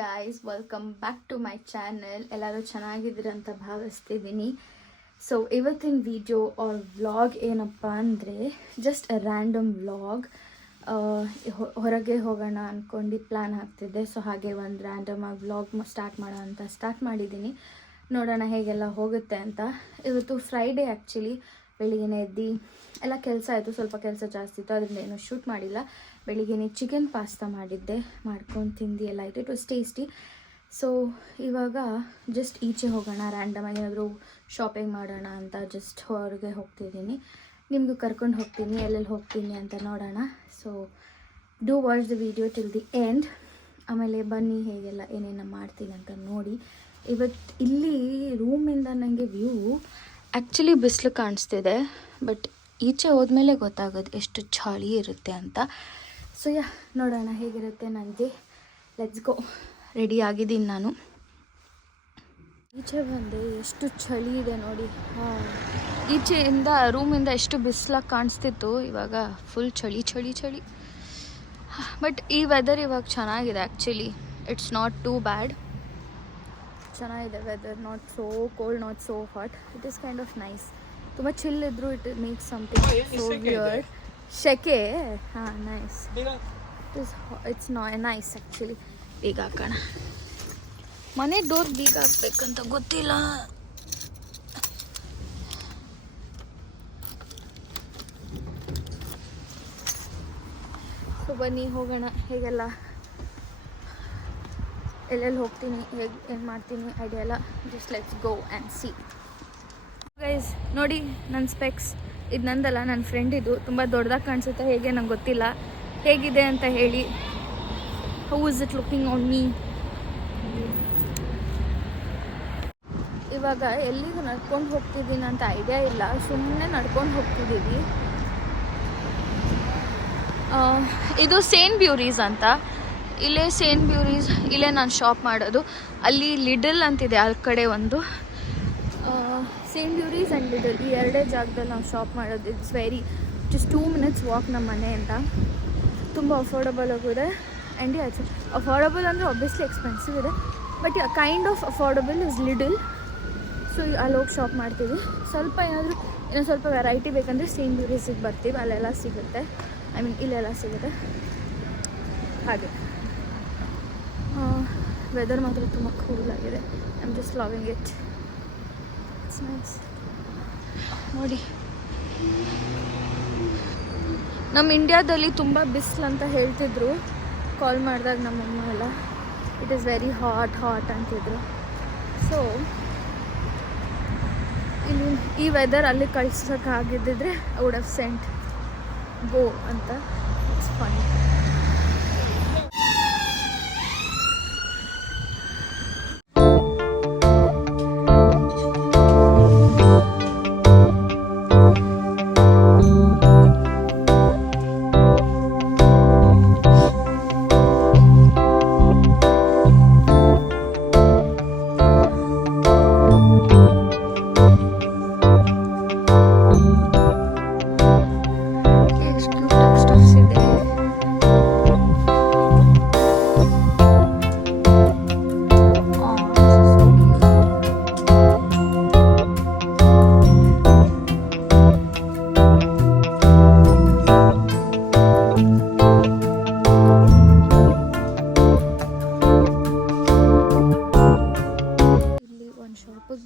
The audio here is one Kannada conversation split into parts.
Guys, welcome back to my channel. ಎಲ್ಲರೂ ಚೆನ್ನಾಗಿದ್ದೀರ ಅಂತ ಭಾವಿಸ್ತಿದ್ದೀನಿ. ಸೊ ಇವತ್ತಿನ ವಿಡಿಯೋ ಆರ್ ವ್ಲಾಗ್ ಏನಪ್ಪ ಅಂದರೆ ಜಸ್ಟ್ ಅ ರ್ಯಾಂಡಮ್ ವ್ಲಾಗ್. ಹೊರಗೆ ಹೋಗೋಣ ಅಂದ್ಕೊಂಡು ಪ್ಲ್ಯಾನ್ ಆಗ್ತಿದ್ದೆ. ಸೊ ಹಾಗೆ ಒಂದು ರ್ಯಾಂಡಮ್ ಆಗಿ ವ್ಲಾಗ್ ಸ್ಟಾರ್ಟ್ ಮಾಡಿದ್ದೀನಿ. ನೋಡೋಣ ಹೇಗೆಲ್ಲ ಹೋಗುತ್ತೆ ಅಂತ. ಇವತ್ತು ಫ್ರೈಡೇ ಆ್ಯಕ್ಚುಲಿ. ಬೆಳಿಗ್ಗೆ ಎದ್ದು ಎಲ್ಲ ಕೆಲಸ ಆಯಿತು, ಸ್ವಲ್ಪ ಕೆಲಸ ಜಾಸ್ತಿ ಇತ್ತು, ಅದರಿಂದ ಏನೂ ಶೂಟ್ ಮಾಡಿಲ್ಲ. ಬೆಳಿಗ್ಗೆ ಚಿಕನ್ ಪಾಸ್ತಾ ಮಾಡ್ಕೊಂಡು ತಿಂದು ಎಲ್ಲ ಆಯಿತು. It was tasty. ಸೊ ಇವಾಗ ಜಸ್ಟ್ ಈಚೆ ಹೋಗೋಣ, ರ್ಯಾಂಡಮಾಗಿ ಏನಾದರೂ ಶಾಪಿಂಗ್ ಮಾಡೋಣ ಅಂತ ಜಸ್ಟ್ ಹೊರಗೆ ಹೋಗ್ತಿದ್ದೀನಿ. ನಿಮಗೂ ಕರ್ಕೊಂಡು ಹೋಗ್ತೀನಿ, ಎಲ್ಲೆಲ್ಲಿ ಹೋಗ್ತೀನಿ ಅಂತ ನೋಡೋಣ. So do watch the video till the end. ಆಮೇಲೆ ಬನ್ನಿ ಹೇಗೆಲ್ಲ ಏನೇನು ಮಾಡ್ತೀನಿ ಅಂತ ನೋಡಿ. ಇವತ್ತು ಇಲ್ಲಿ ರೂಮಿಂದ ನನಗೆ ವ್ಯೂ ಆ್ಯಕ್ಚುಲಿ ಬಿಸಿಲು ಕಾಣಿಸ್ತಿದೆ, ಬಟ್ ಈಚೆ ಹೋದ್ಮೇಲೆ ಗೊತ್ತಾಗೋದು ಎಷ್ಟು ಚಳಿ ಇರುತ್ತೆ ಅಂತ. ಸೊ ನೋಡೋಣ ಹೇಗಿರುತ್ತೆ ನನಗೆ. Let's go. ರೆಡಿ ಆಗಿದ್ದೀನಿ ನಾನು. ಈಚೆ ಬಂದೆ, ಎಷ್ಟು ಚಳಿ ಇದೆ ನೋಡಿ. ಈಚೆಯಿಂದ ರೂಮಿಂದ ಎಷ್ಟು ಬಿಸಿಲಾಗಿ ಕಾಣಿಸ್ತಿತ್ತು, ಇವಾಗ ಫುಲ್ ಚಳಿ. ಬಟ್ ಈ ವೆದರ್ ಇವಾಗ ಚೆನ್ನಾಗಿದೆ actually. It's not too bad. ಚೆನ್ನಾಗಿದೆ weather. Not so cold, not so hot. It is kind of nice. ತುಂಬ ಚಿಲ್ ಇದ್ದರೂ it makes something so weird. ಶೆಕೆ. ನೈಸ್. It's nice actually. ಬೀಗ ಹಾಕೋಣ. ಮನೆ ಡೋರ್ ಬೀಗ ಹಾಕ್ಬೇಕಂತ ಗೊತ್ತಿಲ್ಲ. ಸೊ ಬನ್ನಿ ಹೋಗೋಣ. ಹೇಗೆಲ್ಲ ಎಲ್ಲೆಲ್ಲಿ ಹೋಗ್ತೀನಿ, ಏನು ಮಾಡ್ತೀನಿ ಐಡಿಯಾ ಎಲ್ಲ. Just let's go and C. Guys ನೋಡಿ ನನ್ನ ಸ್ಪೆಕ್ಸ್. ಇದು ನಂದಲ್ಲ, ನನ್ನ ಫ್ರೆಂಡ್. ಇದು ತುಂಬ ದೊಡ್ಡದಾಗಿ ಕಾಣಿಸುತ್ತೆ, ಹೇಗೆ ನಂಗೆ ಗೊತ್ತಿಲ್ಲ. ಹೇಗಿದೆ ಅಂತ ಹೇಳಿ. How is it looking on me? ಇವಾಗ ಎಲ್ಲಿಗೂ ನಡ್ಕೊಂಡು ಹೋಗ್ತಿದ್ದೀನಿ ಅಂತ ಐಡಿಯಾ ಇಲ್ಲ, ಸುಮ್ಮನೆ ನಡ್ಕೊಂಡು ಹೋಗ್ತಿದ್ದೀವಿ. ಇದು ಸೇಂಟ್ ಬ್ಯೂರೀಸ್ ಅಂತ. ಇಲ್ಲೇ ಸೇಂಟ್ ಬ್ಯೂರೀಸ್, ಇಲ್ಲೇ ನಾನು ಶಾಪ್ ಮಾಡೋದು. ಅಲ್ಲಿ ಲಿಡಲ್ ಅಂತಿದೆ ಆ ಕಡೆ ಒಂದು. ಸೇಂಟ್ ಬ್ಯೂರೀಸ್ ಆ್ಯಂಡ್ ಲಿಡಲ್ ಈ ಎರಡೇ ಜಾಗದಲ್ಲಿ ನಾವು ಶಾಪ್ ಮಾಡೋದು. It's very just 2 minutes walk ನಮ್ಮ ಮನೆಯಿಂದ. ತುಂಬ ಅಫೋರ್ಡಬಲ್ ಆಗಿದೆ. ಆ್ಯಂಡ್ ಅಫೋರ್ಡಬಲ್ ಅಂದರೆ ಆಬ್ವಿಯಸ್ಲಿ ಎಕ್ಸ್ಪೆನ್ಸಿವ್ ಇದೆ, but kind of affordable is Lidl. So ಅಲ್ಲಿ ಹೋಗಿ ಶಾಪ್ ಮಾಡ್ತೀವಿ. ಸ್ವಲ್ಪ ಏನಾದರೂ ಇನ್ನೂ ಸ್ವಲ್ಪ ವೆರೈಟಿ ಬೇಕಂದರೆ ಸೇಂಟ್ ಬ್ಯೂರೀಸಿಗೆ ಬರ್ತೀವಿ, ಅಲ್ಲೆಲ್ಲ ಸಿಗುತ್ತೆ. ಐ ಮೀನ್ ಇಲ್ಲೆಲ್ಲ ಸಿಗುತ್ತೆ ಹಾಗೆ. ವೆದರ್ ಮಾತ್ರ ತುಂಬ ಕೂಲ್ ಆಗಿದೆ. I am just loving it. It's nice. ನೋಡಿ, ನಮ್ಮ ಇಂಡಿಯಾದಲ್ಲಿ ತುಂಬ ಬಿಸಿಲು ಅಂತ ಹೇಳ್ತಿದ್ರು ಕಾಲ್ ಮಾಡಿದಾಗ ನಮ್ಮಮ್ಮ ಎಲ್ಲ. ಇಟ್ ಈಸ್ ವೆರಿ ಹಾಟ್ ಅಂತಿದ್ರು. ಸೊ ಇಲ್ಲಿ ಈ ವೆದರ್ ಅಲ್ಲಿ ಕಳ್ಸೋಕ್ಕಾಗಿದ್ದಿದ್ರೆ ಐ ವುಡ್ ಹ್ಯಾವ್ ಸೆಂಟ್ ಗೋ ಅಂತ. It's fun.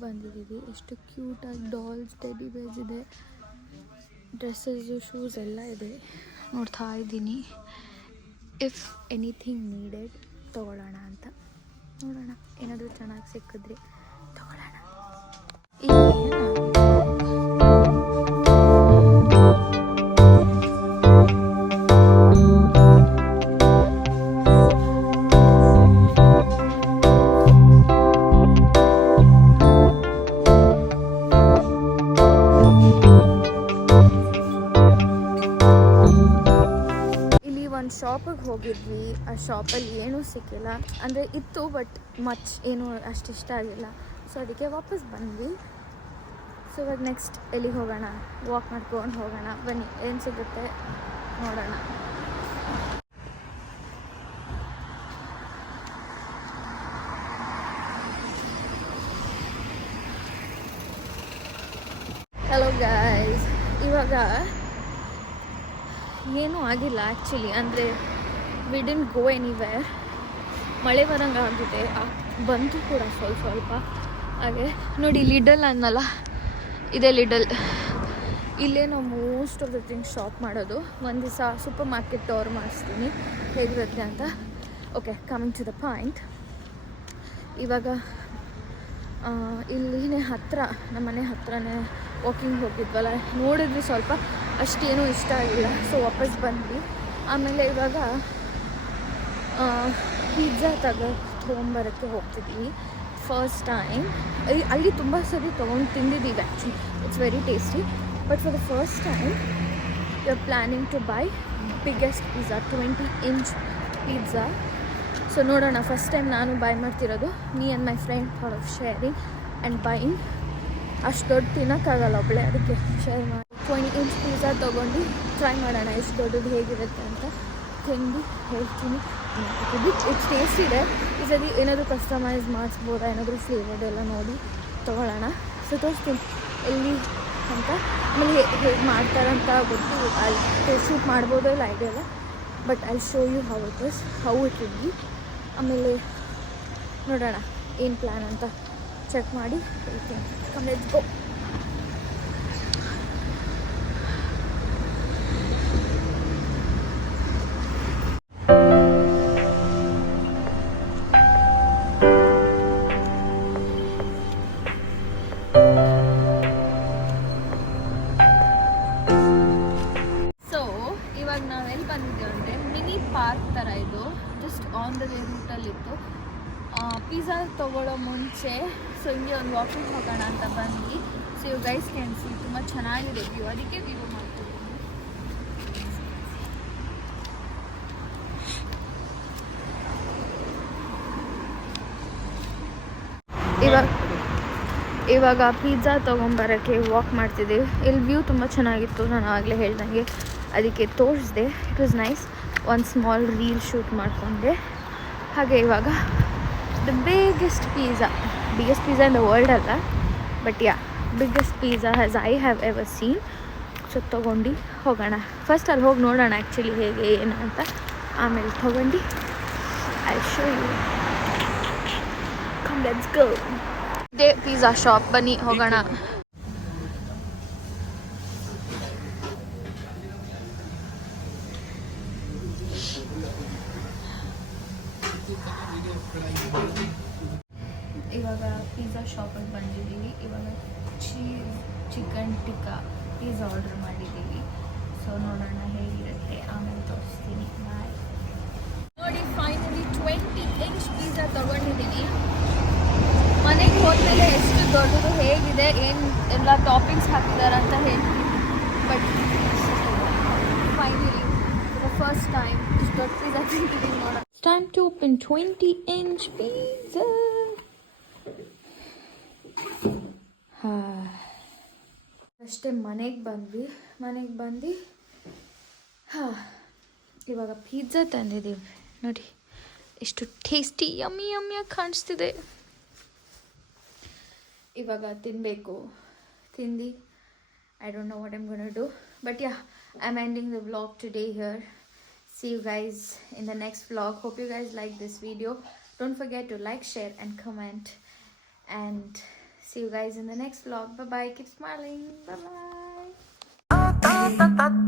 ಬಂದಿದ್ದೀವಿ. ಎಷ್ಟು ಕ್ಯೂಟಾಗಿ ಡಾಲ್ಸ್, ಟೆಡಿ ಬೇರ್ಸ್ ಇದೆ, ಡ್ರೆಸ್ಸಸ್ಸು, ಶೂಸ್ ಎಲ್ಲ ಇದೆ. ನೋಡ್ತಾ ಇದ್ದೀನಿ. ಇಫ್ ಎನಿಥಿಂಗ್ ನೀಡೆಡ್ ತೊಗೊಳ್ಳೋಣ ಅಂತ. ನೋಡೋಣ, ಏನಾದರೂ ಚೆನ್ನಾಗಿ ಸಿಕ್ಕಿದ್ರೆ ತೊಗೊಳ್ಳೋಣ. ಶಾಪಿಗೆ ಹೋಗಿದ್ವಿ. ಆ ಶಾಪಲ್ಲಿ ಏನೂ ಸಿಕ್ಕಿಲ್ಲ. ಅಂದರೆ ಇತ್ತು, ಬಟ್ ಏನೂ ಅಷ್ಟು ಇಷ್ಟ ಆಗಿಲ್ಲ. ಸೊ ಅದಕ್ಕೆ ವಾಪಸ್ ಬಂದ್ವಿ. ಸೊ ಇವಾಗ ನೆಕ್ಸ್ಟ್ ಎಲ್ಲಿಗೆ ಹೋಗೋಣ? ವಾಕ್ ಮಾಡ್ಕೊಂಡು ಹೋಗೋಣ. ಬನ್ನಿ, ಏನು ಸಿಗುತ್ತೆ ನೋಡೋಣ. ಹಲೋ ಗಾಯ್ಸ್, ಇವಾಗ ಏನೂ ಆಗಿಲ್ಲ ಆ್ಯಕ್ಚುಲಿ. ಅಂದರೆ ವಿ ಡಿಡ್ಂಟ್ ಗೋ ಎನಿವೇರ್. ಮಳೆ ಬರೋಂಗೆ ಆಗಿದೆ, ಬಂತು ಕೂಡ ಸ್ವಲ್ಪ. ಹಾಗೆ ನೋಡಿ, ಲಿಡಲ್ ಅನ್ನಲ್ಲ, ಇದೇ ಲಿಡಲ್. ಇಲ್ಲೇ ನಾವು most of the things shop ಮಾಡೋದು. ಒಂದು ದಿವಸ ಸೂಪರ್ ಮಾರ್ಕೆಟ್ ಟೂರ್ ಮಾಡಿಸ್ತೀನಿ ಹೇಗಿರುತ್ತೆ ಅಂತ. Okay, coming to the point. ಇವಾಗ ಇಲ್ಲಿನೇ ಹತ್ತಿರ, ನಮ್ಮ ಮನೆ ಹತ್ರನೇ ವಾಕಿಂಗ್ ಹೋಗಿದ್ವಲ್ಲ, ನೋಡಿದ್ವಿ, ಸ್ವಲ್ಪ ಅಷ್ಟೇನೂ ಇಷ್ಟ ಆಗಿಲ್ಲ. ಸೊ ವಾಪಸ್ ಬಂದ್ವಿ. ಆಮೇಲೆ ಇವಾಗ ಪಿಜ್ಜಾ ತೊಗೊಂಬರೋಕ್ಕೆ ಹೋಗ್ತಿದ್ವಿ. ಫಸ್ಟ್ ಟೈಮ್ ಅಲ್ಲಿ ತುಂಬ ಸರಿ ತೊಗೊಂಡು ತಿಂದಿದ್ದೀವಿ actually. It's very tasty. But for the first time we are planning to buy biggest pizza, 20 inch pizza. So ನೋಡೋಣ, ಫಸ್ಟ್ ಟೈಮ್ ನಾನು ಬೈ ಮಾಡ್ತಿರೋದು. Me and my friend thought of sharing and buying. ಅಷ್ಟು ದೊಡ್ಡ ತಿನ್ನೋಕ್ಕಾಗಲ್ಲ ಒಬ್ಬಳೆ, ಅದಕ್ಕೆ ಶೇರ್ ಮಾಡಿ 20 inch ಪಿಜ್ಜಾ ತೊಗೊಂಡು ಟ್ರೈ ಮಾಡೋಣ ಎಷ್ಟು ದೊಡ್ಡದು ಹೇಗಿರುತ್ತೆ ಅಂತ. ತಿಂದು ಹೇಳ್ತೀನಿ. ಇಟ್ಸ್ ಟೇಸ್ಟ್ ಇದೆ. ಈ ಸರಿ ಏನಾದರೂ ಕಸ್ಟಮೈಸ್ ಮಾಡಿಸ್ಬೋದಾ, ಏನಾದರೂ ಫ್ಲೇವರ್ಡ್ ಎಲ್ಲ ನೋಡಿ ತೊಗೊಳ್ಳೋಣ. ಸೊ ತೋರಿಸ್ತೀನಿ ಎಲ್ಲಿ ಅಂತ. ಆಮೇಲೆ ಹೇಗೆ ಮಾಡ್ತಾರಂತ ಗೊತ್ತು, ಅಲ್ಲಿ ಶೂಟ್ ಮಾಡ್ಬೋದೋ ಇಲ್ಲ ಐಡಿಯಾ ಇಲ್ಲ. But I show you how it will be. ಆಮೇಲೆ ನೋಡೋಣ ಏನು ಪ್ಲ್ಯಾನ್ ಅಂತ ಚೆಕ್ ಮಾಡಿ ಹೇಳ್ತೀನಿ. Come let's go. ಇವಾಗ ನಾವು ಎಲ್ಲಿ ಬಂದಿದ್ದೇವೆ ಅಂದರೆ ಮಿನಿ ಪಾರ್ಕ್ ಥರ. ಇದು ಜಸ್ಟ್ ಆನ್ ದ ವೇ ರೂಟಲ್ಲಿತ್ತು. ಪಿಜ್ಜಾ ತೊಗೊಳ್ಳೋ ಮುಂಚೆ ಸೊ ಹಿಂಗೆ ಒಂದು ವಾಕಿಂಗ್ ಹೋಗೋಣ ಅಂತ ಬಂದ್ವಿ. So you guys can see, ತುಂಬ ಚೆನ್ನಾಗಿದೆ ವ್ಯೂ, ಅದಕ್ಕೆ ವ್ಯೂ ಮಾಡ್ತಿದ್ದೀನಿ. ಇವಾಗ ಪಿಜ್ಜಾ ತೊಗೊಂಬರೋಕ್ಕೆ ವಾಕ್ ಮಾಡ್ತಿದ್ದೀವಿ. ಇಲ್ಲಿ ವ್ಯೂ ತುಂಬ ಚೆನ್ನಾಗಿತ್ತು, ನಾನು ಆಗಲೇ ಹೇಳ್ದಂಗೆ, ಅದಕ್ಕೆ ತೋರಿಸ್ದೆ. It was nice. ಒಂದು ಸ್ಮಾಲ್ ರೀಲ್ ಶೂಟ್ ಮಾಡಿಕೊಂಡೆ. ಹಾಗೆ ಇವಾಗ the biggest pizza in the world ಅಲ್ಲ, but yeah biggest pizza has I have ever seen. So ತೊಗೊಂಡು ಹೋಗೋಣ. ಫಸ್ಟ್ ಅಲ್ಲಿ ಹೋಗಿ ನೋಡೋಣ ಆ್ಯಕ್ಚುಲಿ ಹೇಗೆ ಏನು ಅಂತ. ಆಮೇಲೆ ತೊಗೊಂಡು I show you. Come let's go. ಇದೇ ಪಿಜ್ಜಾ ಶಾಪ್, ಬನ್ನಿ ಹೋಗೋಣ. ಇವಾಗ ಪಿಜ್ಜಾ ಶಾಪಿಗೆ ಬಂದಿದ್ದೀವಿ. ಇವಾಗ ಚಿಕನ್ ಟಿಕ್ಕಾ ಪಿಜ್ಜಾ ಆರ್ಡರ್ ಮಾಡಿದ್ದೀವಿ. ಸೊ ನೋಡೋಣ ಹೇಗಿರುತ್ತೆ, ಆಮೇಲೆ ತೋರಿಸ್ತೀನಿ. ಬಾಯ್. ನೋಡಿ, ಫೈನಲಿ 20 inch ಪಿಜ್ಜಾ ತೊಗೊಂಡಿದ್ದೀವಿ. ಮನೆಗೆ ಹೋದ್ಮೇಲೆ ಎಷ್ಟು ದೊಡ್ಡದು ಹೇಗಿದೆ, ಏನು ಎಲ್ಲ ಟಾಪಿಂಗ್ಸ್ ಹಾಕಿದ್ದಾರೆ ಅಂತ ಹೇಳ್ತೀನಿ. But finally the first time ಇಷ್ಟು ದೊಡ್ಡ ಪಿಜ್ಜಾ ತಿಂತಿದ್ದೀನಿ. ನೋಡೋಣ. Time to open 20 inch pizza. ಅಷ್ಟೇ ಮನೆಗೆ ಬಂದು ಇವಾಗ ಪಿಜ್ಜಾ ತಂದಿದ್ದೀವಿ. ನೋಡಿ ಎಷ್ಟು ಟೇಸ್ಟಿ ಯಮ್ಮಿಯಾಗಿ ಕಾಣಿಸ್ತಿದೆ. ಇವಾಗ ತಿನ್ನಬೇಕು. ತಿಂದು I don't know what I'm gonna do, but yeah, I'm ending the vlog today here. See you guys in the next vlog. Hope you guys like this video. Don't forget to like, share and comment, and see you guys in the next vlog. Bye bye. Keep smiling. Bye bye.